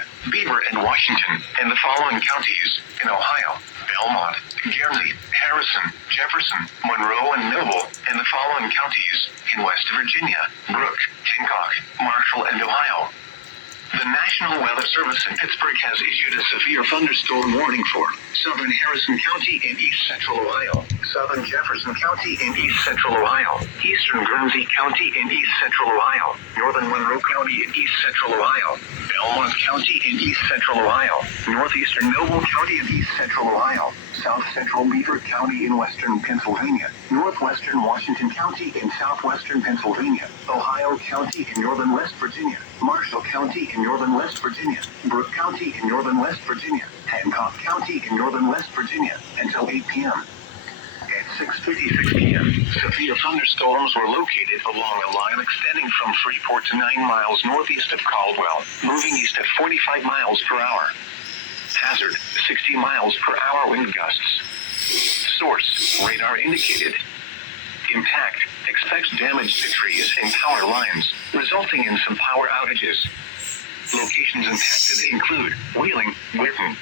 Virginia, Beaver and Washington, and the following counties in Ohio: Belmont, Guernsey, Harrison, Jefferson, Monroe, and Noble, and the following counties in West Virginia: Brooke, Hancock, Marshall, and Ohio. The National Weather Service in Pittsburgh has issued a severe thunderstorm warning for southern Harrison County in east central Ohio, southern Jefferson County in east central Ohio, eastern Guernsey County in east central Ohio, northern Monroe County in east central Ohio, Belmont County in east central Ohio, northeastern Noble County in east central Ohio, south central Beaver County in western Pennsylvania, northwestern Washington County in southwestern Pennsylvania, Ohio County in northern West Virginia, Marshall County in northern West Virginia, Brooke County in northern West Virginia, Hancock County in northern West Virginia, until 8 p.m. At 6:56 p.m., severe thunderstorms were located along a line extending from Freeport to 9 miles northeast of Caldwell, moving east at 45 miles per hour. Hazard, 60 miles per hour wind gusts. Source, radar indicated. Impact, expects damage to trees and power lines, resulting in some power outages. Locations impacted include Wheeling, Whitten,